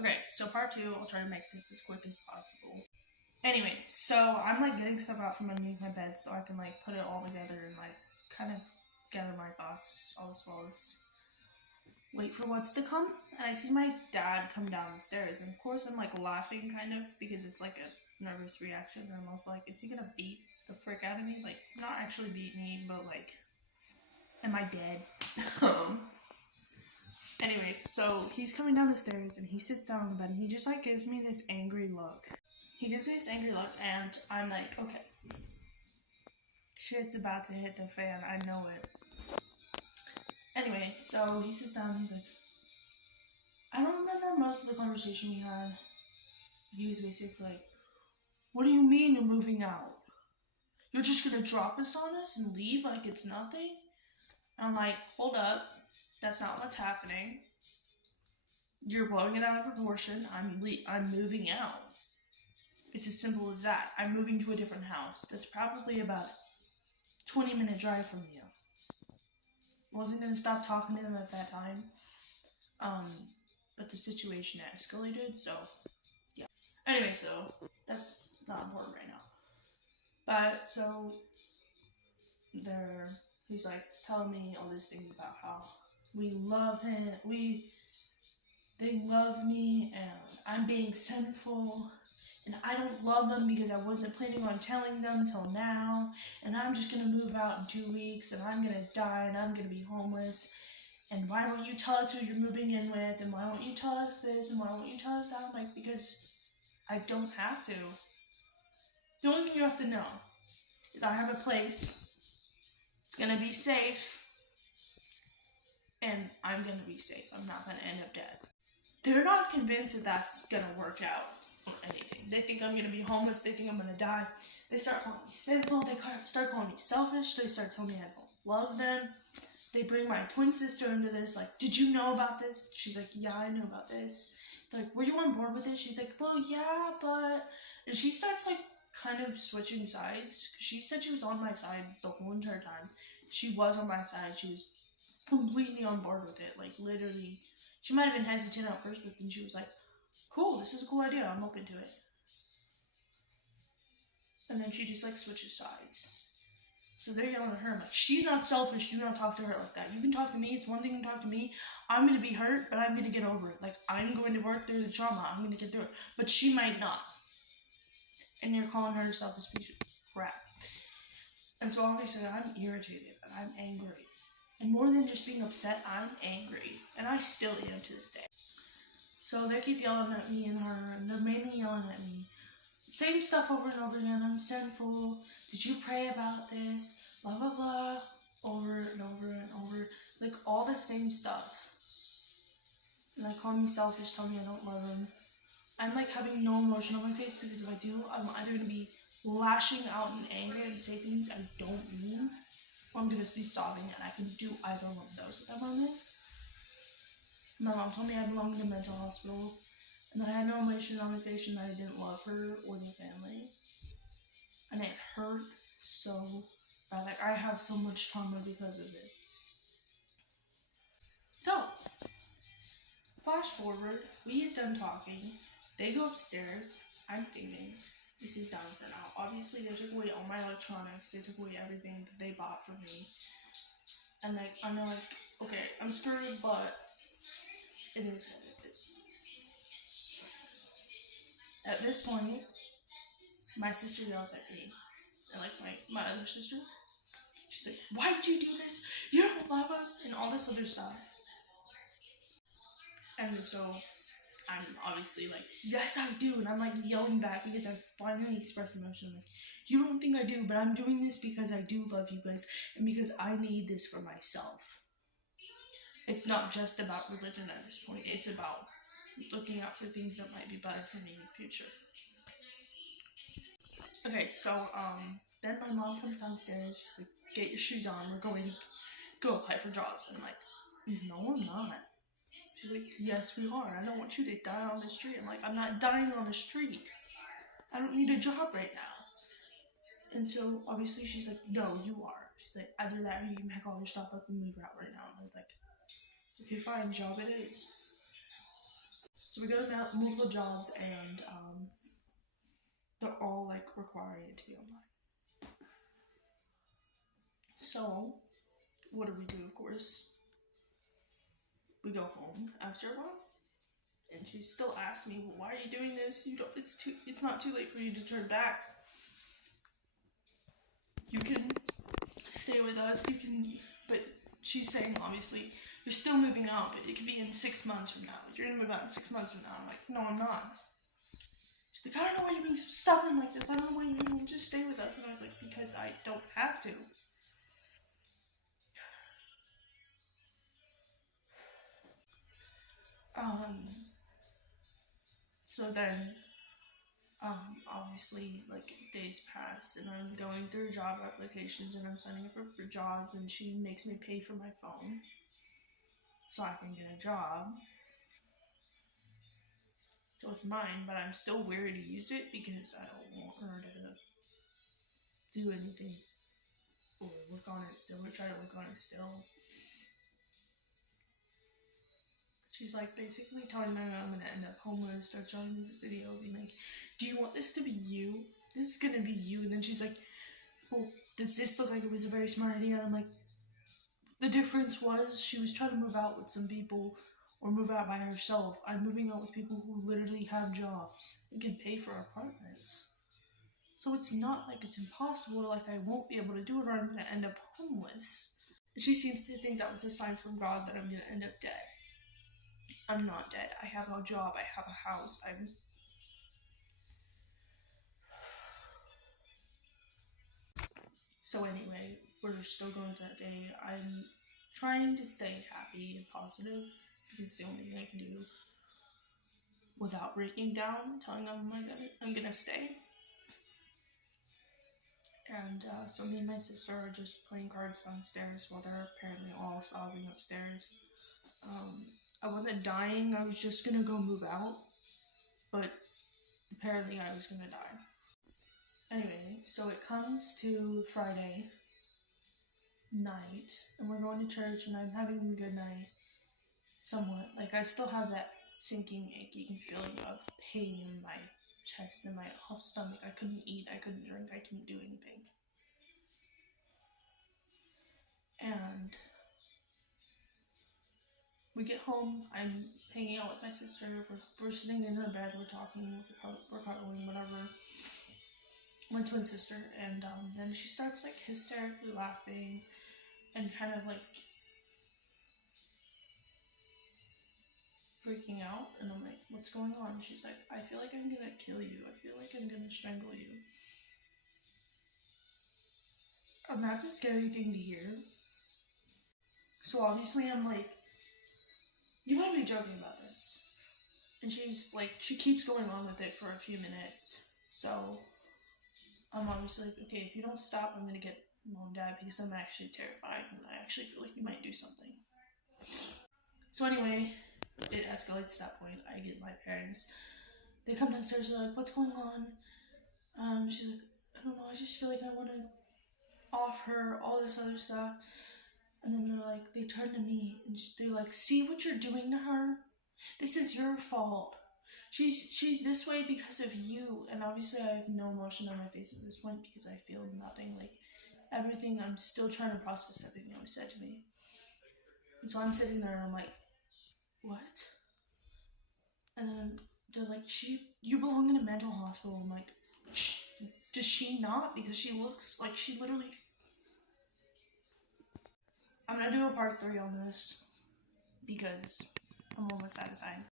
Okay, so part two, I'll try to make this as quick as possible. Anyway, so I'm like getting stuff out from underneath my bed so I can like put it all together and like kind of gather my thoughts all as well as wait for what's to come. And I see my dad come down the stairs, and of course I'm like laughing kind of because it's like a nervous reaction. And I'm also like, is he gonna beat the frick out of me? Like, not actually beat me, but like, am I dead? Anyway, so he's coming down the stairs and he sits down on the bed and he just like gives me this angry look. And I'm like, okay, shit's about to hit the fan. I know it. Anyway, so he sits down and he's like, I don't remember most of the conversation we had. He was basically like, what do you mean you're moving out? You're just gonna drop us on us and leave like it's nothing? And I'm like, hold up. That's not what's happening. You're blowing it out of proportion. I'm moving out. It's as simple as that. I'm moving to a different house. That's probably about a 20-minute drive from you. Wasn't gonna stop talking to him at that time. But the situation escalated, so yeah. Anyway, so that's not important right now. But so he's like telling me all these things about how we love him, they love me, and I'm being sinful, and I don't love them because I wasn't planning on telling them till now, and I'm just gonna move out in 2 weeks, and I'm gonna die, and I'm gonna be homeless, and why won't you tell us who you're moving in with, and why won't you tell us this, and why won't you tell us that? I'm like, because I don't have to. The only thing you have to know is I have a place, it's gonna be safe, and I'm gonna be safe. I'm not gonna end up dead. They're not convinced that that's gonna work out or anything. They think I'm gonna be homeless. They think I'm gonna die. They start calling me sinful. They start calling me selfish. They start telling me I don't love them. They bring my twin sister into this. Like, did you know about this? She's like, yeah, I know about this. They're like, were you on board with this? She's like, well, yeah, but... And she starts, like, kind of switching sides. She said she was on my side the whole entire time. She was on my side. She was completely on board with it. Like, literally... She might have been hesitant at first, but then she was like, cool, this is a cool idea, I'm open to it. And then she just like switches sides. So they're yelling at her, I'm like, she's not selfish, do not talk to her like that. You can talk to me, it's one thing to talk to me. I'm going to be hurt, but I'm going to get over it. Like, I'm going to work through the trauma, I'm going to get through it. But she might not. And you're calling her selfish piece of crap. And so obviously I'm irritated, and I'm angry. And more than just being upset, I'm angry. And I still am to this day. So they keep yelling at me and her, and they're mainly yelling at me. Same stuff over and over again. I'm sinful. Did you pray about this? Blah, blah, blah. Over and over and over. Like, all the same stuff. And they call me selfish, tell me I don't love them. I'm like having no emotion on my face because if I do, I'm either going to be lashing out in anger and say things I don't mean, or I'm going to be sobbing, and I can do either one of those at that moment. My mom told me I belonged in a mental hospital, and that I had no emotion on my face, and that I didn't love her or the family. And it hurt so bad. Like, I have so much trauma because of it. So, flash forward, we get done talking, they go upstairs, I'm thinking, this is done for now. Obviously, they took away all my electronics, they took away everything that they bought for me. And like, I'm like, okay, I'm screwed, but it is what it is. At this point, my sister yells at me, and like my other sister, she's like, why did you do this? You don't love us, and all this other stuff. And so I'm obviously like, yes I do, and I'm like yelling back because I finally expressed emotion. Like, you don't think I do, but I'm doing this because I do love you guys, and because I need this for myself. It's not just about religion at this point, it's about looking out for things that might be better for me in the future. Okay, so then my mom comes downstairs, she's like, get your shoes on, we're going to go apply for jobs. And I'm like, no I'm not. She's like, yes we are, I don't want you to die on the street. I'm like, I'm not dying on the street, I don't need a job right now. And so obviously she's like, no you are. She's like, either that or you can pack all your stuff up and move out right now. And I was like, okay fine, job it is. So we go to multiple jobs, and they're all like requiring it to be online. So what do? Of course, we go home after a while, and she still asks me, well, "Why are you doing this? You don't. It's not too late for you to turn back. You can stay with us. You can." But she's saying, obviously, you're still moving out, but it could be in 6 months from now. You're gonna move out in 6 months from now. I'm like, no, I'm not. She's like, I don't know why you're being so stubborn like this. I don't know why you won't just stay with us. And I was like, because I don't have to. So then, obviously, like, days pass, and I'm going through job applications, and I'm signing up for jobs, and she makes me pay for my phone so I can get a job. So it's mine, but I'm still wary to use it because I don't want her to do anything or look on it still or try to look on it still. She's like basically telling me I'm gonna end up homeless, start showing me the video, being like, do you want this to be you? This is gonna be you. And then she's like, well, does this look like it was a very smart idea? And I'm like, the difference was she was trying to move out with some people or move out by herself. I'm moving out with people who literally have jobs and can pay for apartments. So it's not like it's impossible, like I won't be able to do it or I'm gonna end up homeless. She seems to think that was a sign from God that I'm gonna end up dead. I'm not dead. I have a job. I have a house. So anyway, we're still going to that day. I'm trying to stay happy and positive because it's the only thing I can do without breaking down, telling them I'm gonna stay. And so me and my sister are just playing cards downstairs while they're apparently all sobbing upstairs. I wasn't dying. I was just gonna go move out, but apparently I was gonna die. Anyway, so it comes to Friday night, and we're going to church, and I'm having a good night, somewhat. Like, I still have that sinking, aching feeling of pain in my chest and my whole stomach. I couldn't eat, I couldn't drink, I couldn't do anything. And we get home, I'm hanging out with my sister, we're sitting in her bed, we're talking, we're cuddling, whatever. My twin sister, and then she starts like hysterically laughing and kind of like freaking out, and I'm like, what's going on? And she's like, I feel like I'm gonna kill you. I feel like I'm gonna strangle you. And that's a scary thing to hear. So obviously I'm like, you might be joking about this. And she's like, she keeps going on with it for a few minutes. So I'm obviously like, okay, if you don't stop, I'm gonna get mom, dad, because I'm actually terrified and I actually feel like you might do something. So anyway, it escalates to that point. I get my parents. They come downstairs, they're like, what's going on? She's like, I don't know, I just feel like I want to off her, all this other stuff. And then they're like, they turn to me and they're like, see what you're doing to her? This is your fault. She's this way because of you. And obviously I have no emotion on my face at this point because I feel nothing. Like, everything, I'm still trying to process everything that was said to me. And so I'm sitting there and I'm like, what? And then they're like, you belong in a mental hospital. I'm like, does she not? Because she looks like she literally... I'm gonna do a part 3 on this because I'm almost out of time.